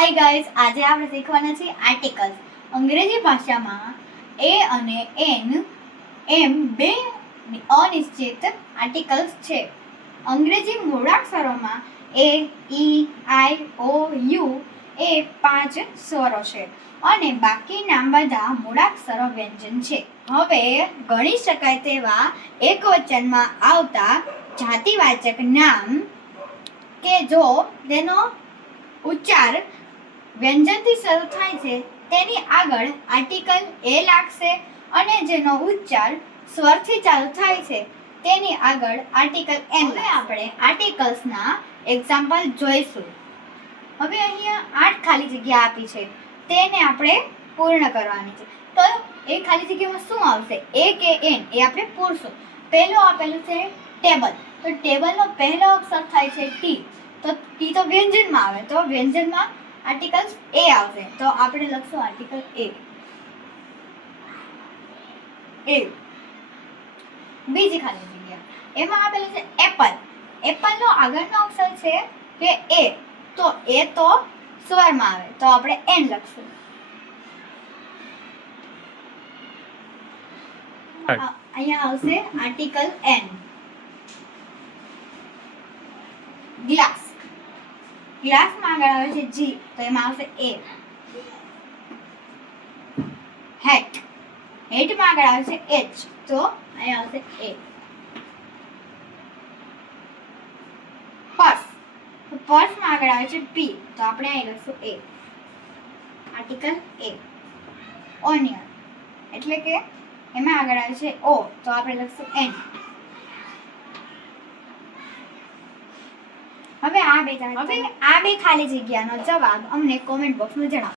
Hi guys, આજે આપણે શીખવાના છીએ આર્ટિકલ્સ. અંગ્રેજી ભાષામાં એ અને એન એમ બે અનિશ્ચિત આર્ટિકલ્સ છે. અંગ્રેજી મૂળાક્ષરોમાં એ, ઈ, આઈ, ઓ, યુ એ 5 સ્વરો છે અને બાકીના બધા મૂળાક્ષરો વ્યંજન છે. હવે ગણી શકાય તેવા એકવચનમાં આવતા જાતિવાચક નામ કે જો તેનો ઉચ્ચાર વ્યંજનથી શરૂ થાય છે તેની આગળ આર્ટિકલ એ લાગશે અને જેનો ઉચ્ચાર સ્વરથી ચાલુ થાય છે તેની આગળ આર્ટિકલ એન. હવે આપણે આર્ટિકલ્સના એક્ઝામ્પલ જોઈશું. હવે અહીંયા 8 ખાલી જગ્યા આપી છે, તેને આપણે પૂર્ણ કરવાની છે. તો એ ખાલી જગ્યામાં શું આવશે? એ કે એન એ આપણે પૂરશું. પહેલું આપેલું છે ટેબલ, તો ટેબલનો પહેલો અક્ષર થાય છે ટી, તો ટી તો વ્યંજનમાં આવે, તો વ્યંજનમાં આર્ટિકલ એ આવશે, તો આપણે લખશું આર્ટિકલ એ. બીજી ખાલી જગ્યા એમાં આપેલું છે એપલ. એપલનો આગળનો અક્ષર છે કે એ, તો એ તો સ્વરમાં આવે, તો આપણે એન લખશું. અહીંયા આવશે આર્ટિકલ એન. ગ્લાસ, ગ્લાસમાં આગળ આવે છે જી, તો એમાં આવશે એ. હેટ, હેટમાં આગળ આવે છે એચ, તો અહીંયા આવશે એ. પર્સ, તો પર્સમાં આગળ આવે છે પી, તો આપણે અહીં લખશું એ. આર્ટિકલ એ. ઓનિયન, એટલે કે એમાં આગળ આવે છે ઓ, તો આપણે લખશું એન. હવે આ બે ખાલી જગ્યાનો જવાબ અમને કોમેન્ટ બોક્સમાં જણાવો.